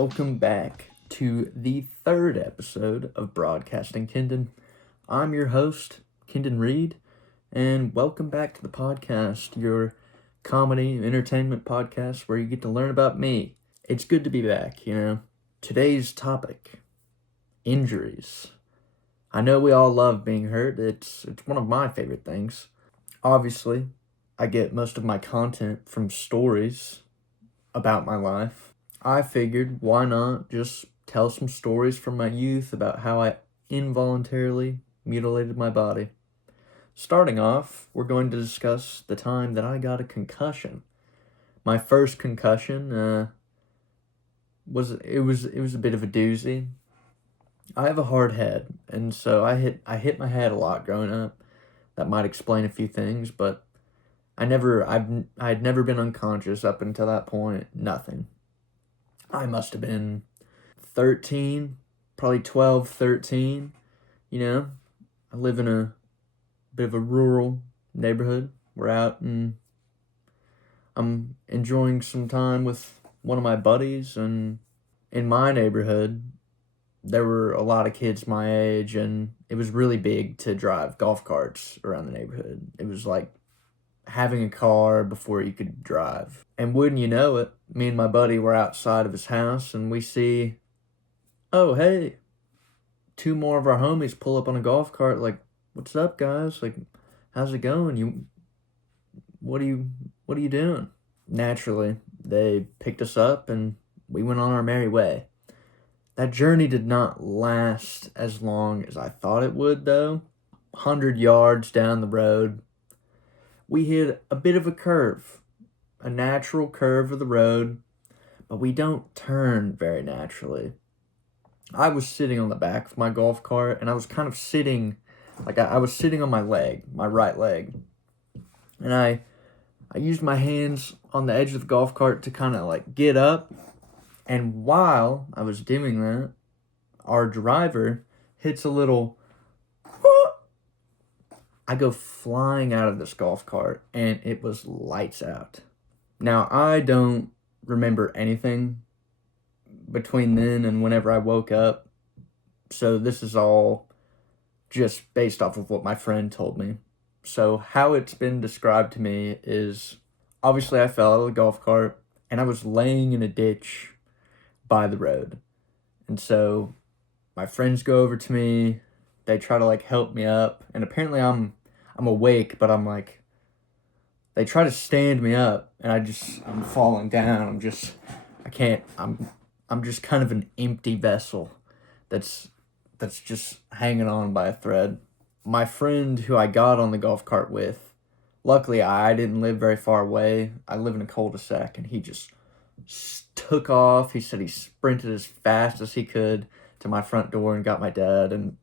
welcome back to the third episode of Broadcasting Kendon. I'm your host, Kendon Reed, and welcome back to the podcast, your comedy entertainment podcast where you get to learn about me. It's good to be back, Today's topic, injuries. I know we all love being hurt. It's one of my favorite things. Obviously, I get most of my content from stories about my life. I figured, why not just tell some stories from my youth about how I involuntarily mutilated my body. Starting off, we're going to discuss the time that I got a concussion. My first concussion was a bit of a doozy. I have a hard head, and so I hit my head a lot growing up. That might explain a few things, but I'd never been unconscious up until that point. Nothing. I must have been 13, probably 12, 13. I live in a bit of a rural neighborhood. We're out and I'm enjoying some time with one of my buddies, and in my neighborhood, there were a lot of kids my age, and it was really big to drive golf carts around the neighborhood. It was like having a car before you could drive. And wouldn't you know it, me and my buddy were outside of his house, and we see, oh, hey, two more of our homies pull up on a golf cart, like, what's up, guys? Like, how's it going? What are you doing? Naturally, they picked us up, and we went on our merry way. That journey did not last as long as I thought it would, though. 100 yards down the road, we hit a bit of a curve, a natural curve of the road, but we don't turn very naturally. I was sitting on the back of my golf cart, and I was kind of sitting, like I was sitting on my leg, my right leg, and I used my hands on the edge of the golf cart to kind of like get up, and while I was doing that, our driver hits a little, I go flying out of this golf cart, and it was lights out. Now, I don't remember anything between then and whenever I woke up, so this is all just based off of what my friend told me. So how it's been described to me is, obviously I fell out of the golf cart, and I was laying in a ditch by the road. And so my friends go over to me, they try to like help me up, and apparently I'm awake, but I'm like, they try to stand me up, and I'm falling down. I'm just kind of an empty vessel that's just hanging on by a thread. My friend who I got on the golf cart with, luckily I didn't live very far away. I live in a cul-de-sac, and he just took off. He said he sprinted as fast as he could to my front door and got my dad, and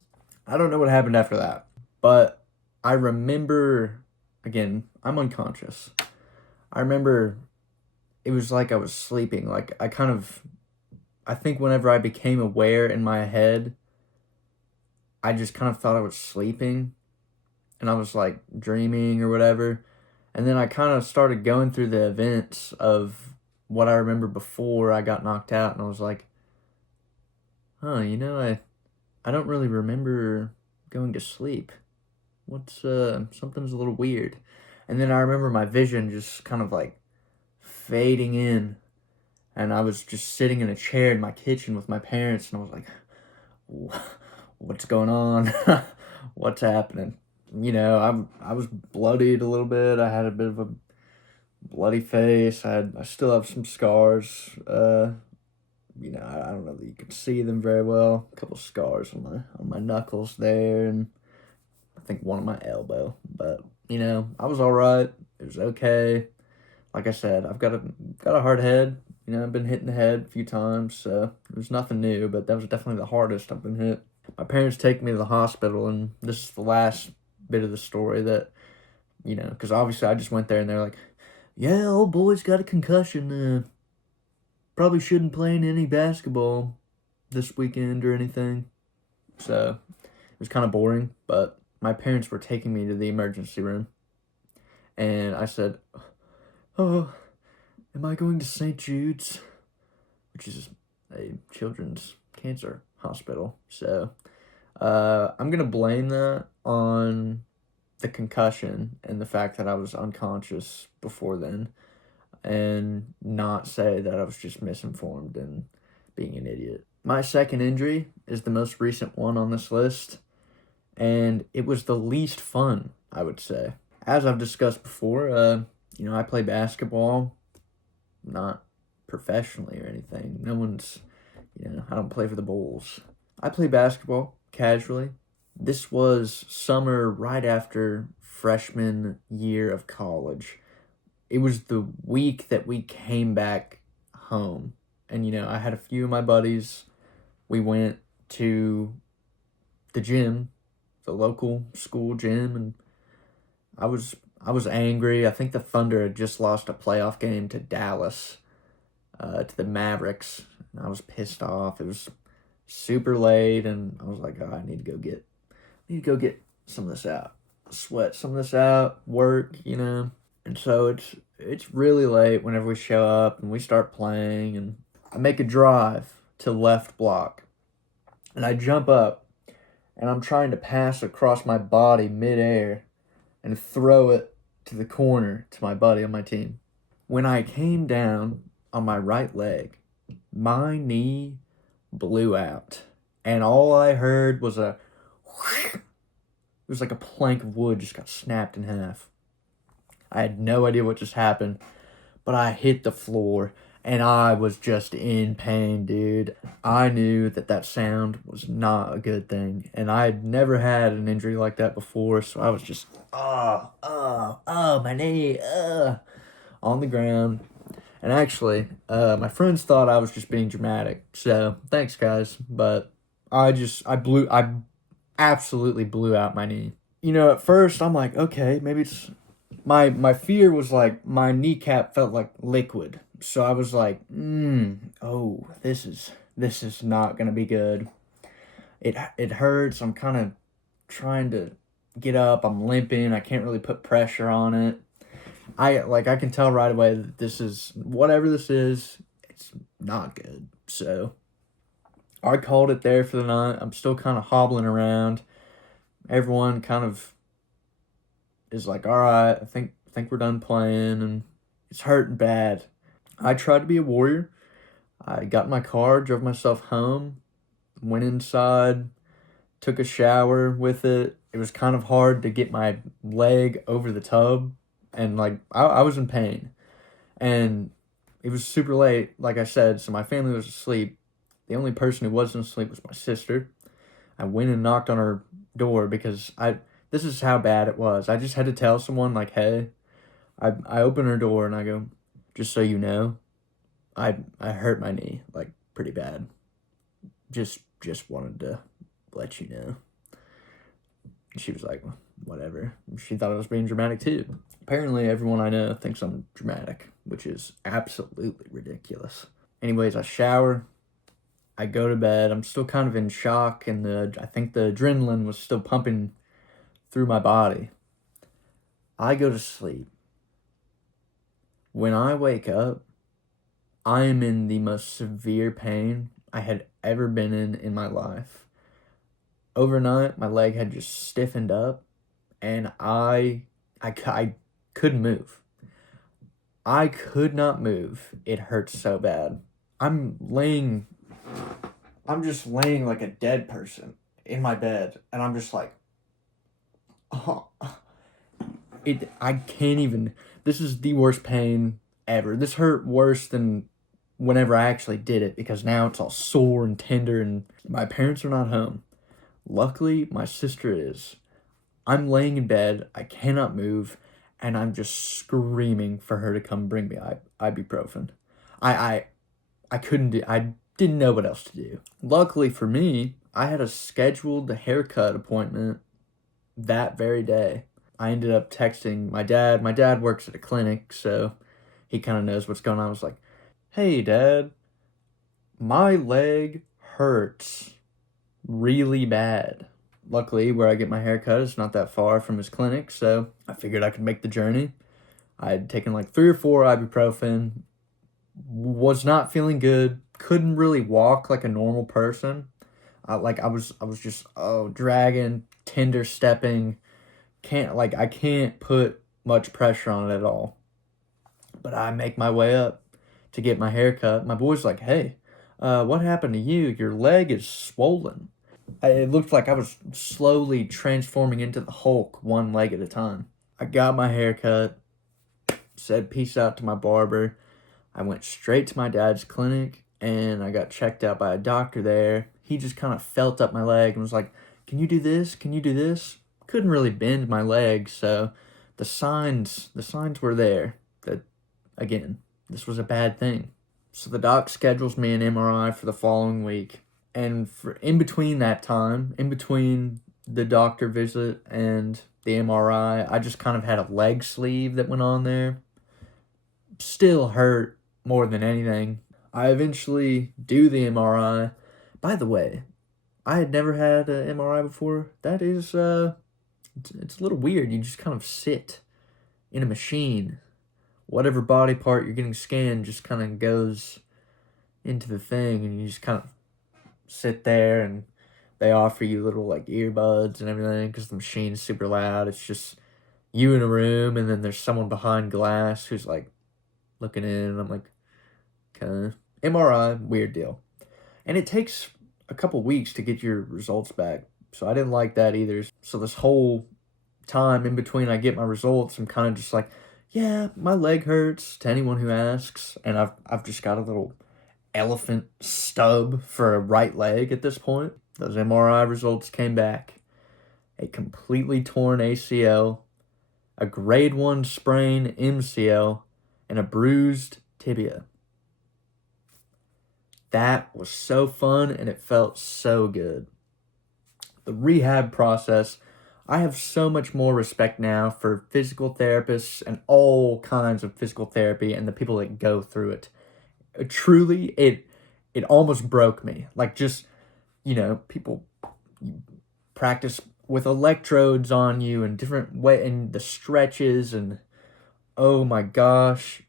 I don't know what happened after that. But I remember, again, I'm unconscious. I remember it was like I was sleeping. Like I think whenever I became aware in my head, I just kind of thought I was sleeping, and I was like dreaming or whatever. And then I kind of started going through the events of what I remember before I got knocked out, and I was like, I don't really remember going to sleep. Something's a little weird. And then I remember my vision just kind of like fading in, and I was just sitting in a chair in my kitchen with my parents, and I was like, what's going on? What's happening? I was bloodied a little bit. I had a bit of a bloody face. I still have some scars. I don't know that you can see them very well. A couple scars on my knuckles there, and I think one on my elbow. But I was all right. It was okay. Like I said, I've got a hard head. I've been hit in the head a few times, so it was nothing new. But that was definitely the hardest I've been hit. My parents take me to the hospital, and this is the last bit of the story that, because obviously I just went there, and they're like, yeah, old boy's got a concussion. Probably shouldn't play in any basketball this weekend or anything. So it was kind of boring, but my parents were taking me to the emergency room, and I said, oh, am I going to St. Jude's? Which is a children's cancer hospital. So I'm going to blame that on the concussion and the fact that I was unconscious before then, and not say that I was just misinformed and being an idiot. My second injury is the most recent one on this list, and it was the least fun, I would say. As I've discussed before, I play basketball, not professionally or anything. No one's, I don't play for the Bulls. I play basketball casually. This was summer right after freshman year of college. It was the week that we came back home. And, I had a few of my buddies. We went to the gym, the local school gym, and I was angry. I think the Thunder had just lost a playoff game to Dallas, to the Mavericks, and I was pissed off. It was super late, and I was like, oh, I need to go get some of this out, sweat some of this out, work, And so it's really late whenever we show up and we start playing, and I make a drive to left block, and I jump up, and I'm trying to pass across my body midair and throw it to the corner to my buddy on my team. When I came down on my right leg, my knee blew out, and all I heard was it was like a plank of wood just got snapped in half. I had no idea what just happened, but I hit the floor, and I was just in pain, dude. I knew that sound was not a good thing, and I had never had an injury like that before, so I was just, my knee, on the ground. And actually, my friends thought I was just being dramatic, so thanks, guys, but I absolutely blew out my knee. At first, I'm like, okay, maybe it's... My fear was like my kneecap felt like liquid. So I was like, this is not gonna be good. It hurts. I'm kind of trying to get up. I'm limping. I can't really put pressure on it. I can tell right away that this is whatever this is. It's not good. So I called it there for the night. I'm still kind of hobbling around. Everyone kind of is like, all right, I think we're done playing, and it's hurting bad. I tried to be a warrior. I got in my car, drove myself home, went inside, took a shower with it. It was kind of hard to get my leg over the tub, and I was in pain. And it was super late, like I said, so my family was asleep. The only person who wasn't asleep was my sister. I went and knocked on her door because this is how bad it was. I just had to tell someone, like, hey, I open her door and I go, just so you know, I hurt my knee, like, pretty bad. Just wanted to let you know. She was like, whatever. She thought I was being dramatic too. Apparently everyone I know thinks I'm dramatic, which is absolutely ridiculous. Anyways, I shower. I go to bed. I'm still kind of in shock, and I think the adrenaline was still pumping through my body. I go to sleep. When I wake up, I am in the most severe pain I had ever been in my life. Overnight, my leg had just stiffened up, and I couldn't move. I could not move. It hurts so bad. I'm just laying like a dead person in my bed, and I'm just like, I can't even, this is the worst pain ever. This hurt worse than whenever I actually did it, because now it's all sore and tender, and my parents are not home. Luckily, my sister is. I'm laying in bed, I cannot move, and I'm just screaming for her to come bring me ibuprofen. I didn't know what else to do. Luckily for me, I had a scheduled haircut appointment that very day. I ended up texting my dad. My dad works at a clinic, so he kind of knows what's going on. I was like, hey, Dad, my leg hurts really bad. Luckily, where I get my haircut is not that far from his clinic, so I figured I could make the journey. I had taken like 3 or 4 ibuprofen, was not feeling good, couldn't really walk like a normal person. I was just dragging, tender stepping. I can't put much pressure on it at all. But I make my way up to get my hair cut. My boy's like, "Hey, what happened to you? Your leg is swollen." It looked like I was slowly transforming into the Hulk, one leg at a time. I got my hair cut, said peace out to my barber. I went straight to my dad's clinic and I got checked out by a doctor there. He just kind of felt up my leg and was like, "Can you do this? Can you do this?" Couldn't really bend my leg, so the signs were there that, again, this was a bad thing. So the doc schedules me an MRI for the following week. And in between that time, in between the doctor visit and the MRI, I just kind of had a leg sleeve that went on there. Still hurt more than anything. I eventually do the MRI. By the way, I had never had an MRI before. That is, it's a little weird. You just kind of sit in a machine. Whatever body part you're getting scanned just kind of goes into the thing, and you just kind of sit there, and they offer you little like earbuds and everything because the machine's super loud. It's just you in a room, and then there's someone behind glass who's like looking in, and I'm like, okay. MRI, weird deal. And it takes a couple weeks to get your results back. So I didn't like that either. So this whole time in between I get my results, I'm kind of just like, yeah, my leg hurts to anyone who asks. And I've just got a little elephant stub for a right leg at this point. Those MRI results came back. A completely torn ACL, a grade 1 sprain MCL, and a bruised tibia. That was so fun and it felt so good. The rehab process, I have so much more respect now for physical therapists and all kinds of physical therapy and the people that go through it. Truly, it almost broke me. Like, just, people practice with electrodes on you and different way and the stretches, and oh my gosh,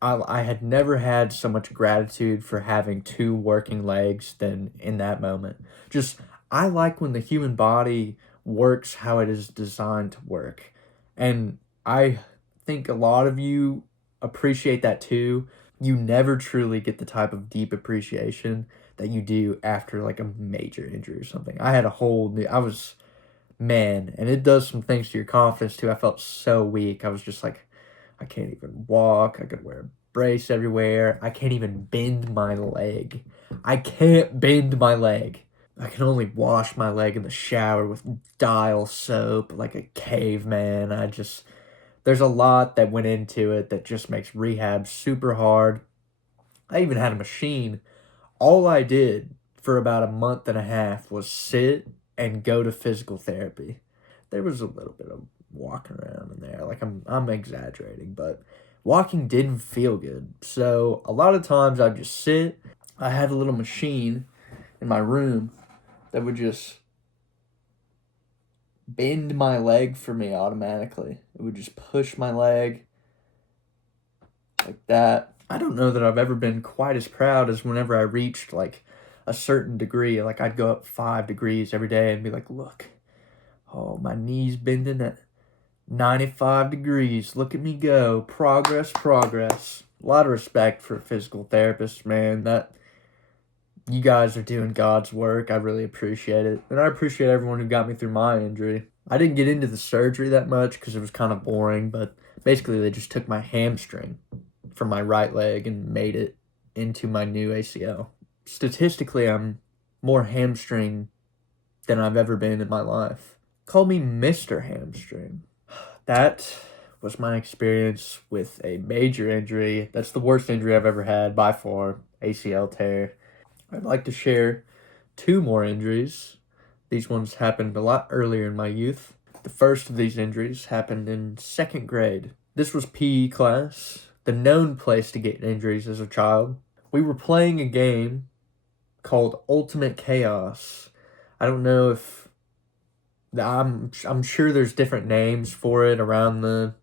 I had never had so much gratitude for having two working legs than in that moment. Just, I like when the human body works how it is designed to work. And I think a lot of you appreciate that too. You never truly get the type of deep appreciation that you do after like a major injury or something. I had a whole new, I was, man, and it does some things to your confidence too. I felt so weak. I was just like, I can't even walk. I could wear a brace everywhere. I can't even bend my leg. I can't bend my leg. I can only wash my leg in the shower with dial soap like a caveman. There's a lot that went into it that just makes rehab super hard. I even had a machine. All I did for about a month and a half was sit and go to physical therapy. There was a little bit of walking around in there. Like, I'm exaggerating, but walking didn't feel good. So a lot of times I'd just sit. I had a little machine in my room that would just bend my leg for me automatically. It would just push my leg like that. I don't know that I've ever been quite as proud as whenever I reached like a certain degree. Like, I'd go up 5 degrees every day and be like, look, oh, my knee's bending at 95 degrees. Look at me go. Progress, progress. A lot of respect for physical therapists, man. That you guys are doing God's work. I really appreciate it. And I appreciate everyone who got me through my injury. I didn't get into the surgery that much because it was kind of boring, but basically they just took my hamstring from my right leg and made it into my new ACL. Statistically, I'm more hamstring than I've ever been in my life. Call me Mr. Hamstring. That was my experience with a major injury. That's the worst injury I've ever had by far, ACL tear. I'd like to share 2 more injuries. These ones happened a lot earlier in my youth. The first of these injuries happened in 2nd grade. This was PE class, the known place to get injuries as a child. We were playing a game called Ultimate Chaos. I don't know if I'm sure there's different names for it around the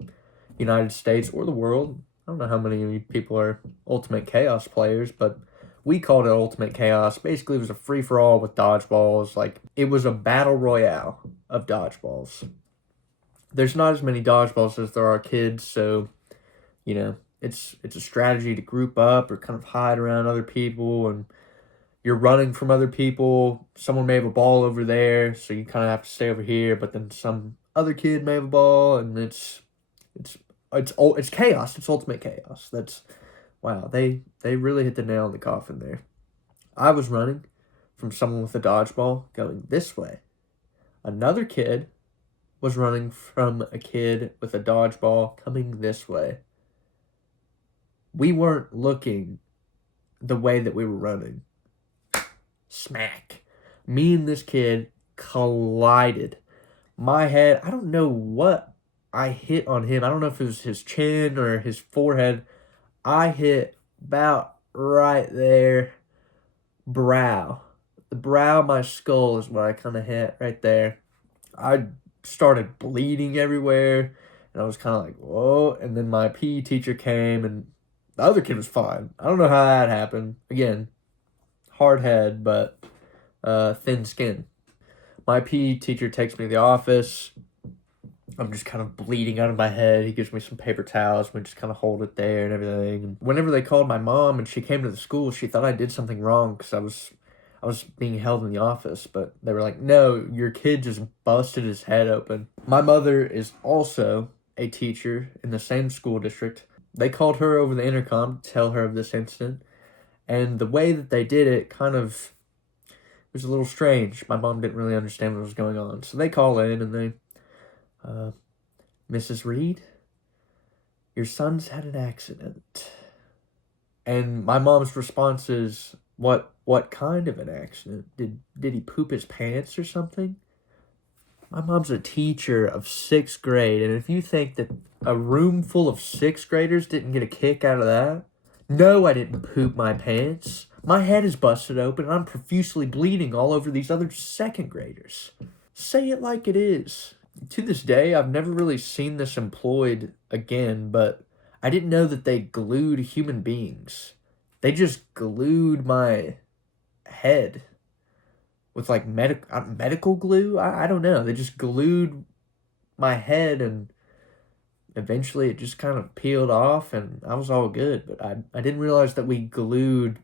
United States or the world. I don't know how many people are Ultimate Chaos players, but We called it Ultimate Chaos. Basically, it was a free-for-all with dodgeballs. Like, it was a battle royale of dodgeballs. There's not as many dodgeballs as there are kids, so, it's a strategy to group up or kind of hide around other people, and you're running from other people. Someone may have a ball over there, so you kind of have to stay over here, but then some other kid may have a ball, and it's chaos. It's ultimate chaos. Wow, they really hit the nail in the coffin there. I was running from someone with a dodgeball going this way. Another kid was running from a kid with a dodgeball coming this way. We weren't looking the way that we were running. Smack. Me and this kid collided. My head, I don't know what I hit on him. I don't know if it was his chin or his forehead. I hit about right there. Brow. The brow of my skull is what I kind of hit right there. I started bleeding everywhere, and I was kind of like, whoa. And then my PE teacher came, and the other kid was fine. I don't know how that happened. Again, hard head, but thin skin. My PE teacher takes me to the office. I'm just kind of bleeding out of my head. He gives me some paper towels. We just kind of hold it there and everything. And whenever they called my mom and she came to the school, she thought I did something wrong because I was being held in the office. But they were like, no, your kid just busted his head open. My mother is also a teacher in the same school district. They called her over the intercom to tell her of this incident. And the way that they did it kind of was a little strange. My mom didn't really understand what was going on. So they call in and they, Mrs. Reed, your son's had an accident. And my mom's response is, what kind of an accident? Did he poop his pants or something? My mom's a teacher of 6th grade, and if you think that a room full of 6th graders didn't get a kick out of that, no, I didn't poop my pants. My head is busted open, and I'm profusely bleeding all over these other 2nd graders. Say it like it is. To this day, I've never really seen this employed again, but I didn't know that they glued human beings. They just glued my head with like medical glue. I don't know. They just glued my head, and eventually it just kind of peeled off, and I was all good. But I didn't realize that we glued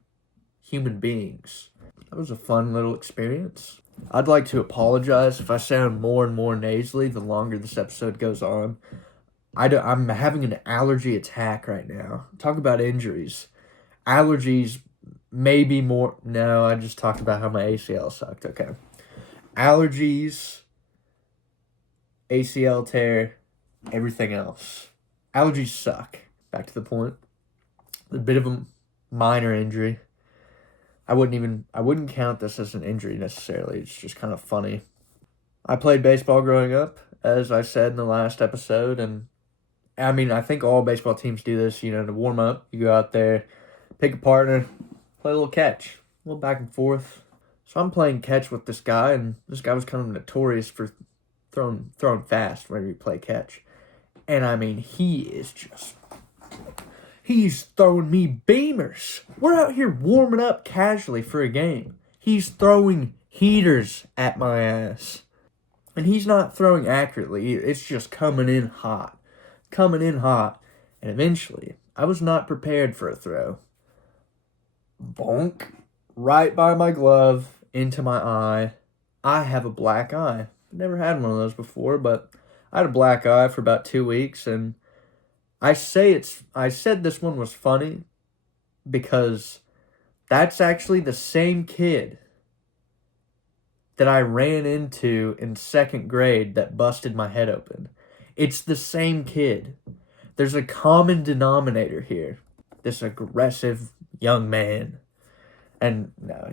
human beings. That was a fun little experience. I'd like to apologize if I sound more and more nasally the longer this episode goes on. I'm having an allergy attack right now. Talk about injuries. Allergies maybe more. No, I just talked about how my ACL sucked. Okay. Allergies, ACL tear, everything else. Allergies suck. Back to the point. A bit of a minor injury. I wouldn't count this as an injury necessarily. It's just kind of funny. I played baseball growing up, as I said in the last episode, and I mean, I think all baseball teams do this, to warm up. You go out there, pick a partner, play a little catch, a little back and forth. So I'm playing catch with this guy, and this guy was kind of notorious for throwing fast whenever you play catch. And I mean, he's throwing me beamers. We're out here warming up casually for a game. He's throwing heaters at my ass. And he's not throwing accurately. It's just coming in hot. And eventually, I was not prepared for a throw. Bonk. Right by my glove, into my eye. I have a black eye. Never had one of those before, but I had a black eye for about 2 weeks, and I said this one was funny because that's actually the same kid that I ran into in 2nd grade that busted my head open. It's the same kid. There's a common denominator here. This aggressive young man. And no,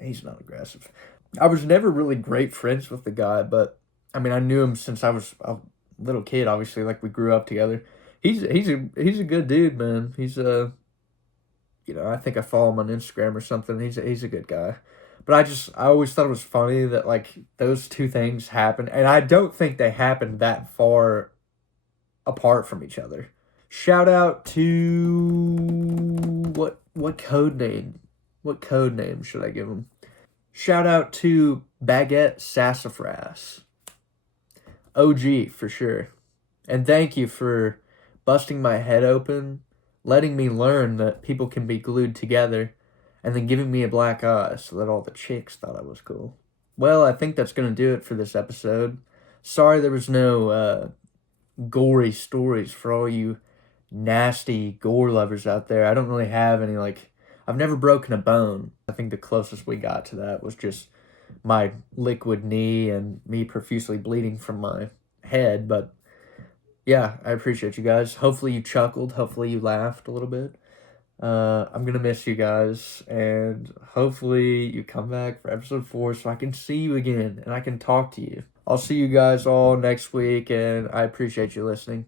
he's not aggressive. I was never really great friends with the guy, but I mean, I knew him since I was a little kid, obviously, like we grew up together. He's a good dude, man. He's I think I follow him on Instagram or something. He's a good guy. But I always thought it was funny that like those two things happen, and I don't think they happened that far apart from each other. Shout out to what code name What code name should I give him? Shout out to Baguette Sassafras. OG for sure. And thank you for busting my head open, letting me learn that people can be glued together, and then giving me a black eye so that all the chicks thought I was cool. Well, I think that's going to do it for this episode. Sorry there was no gory stories for all you nasty gore lovers out there. I don't really have any, I've never broken a bone. I think the closest we got to that was just my liquid knee and me profusely bleeding from my head. But yeah, I appreciate you guys. Hopefully you chuckled. Hopefully you laughed a little bit. I'm gonna miss you guys, and hopefully you come back for episode 4 so I can see you again and I can talk to you. I'll see you guys all next week, and I appreciate you listening.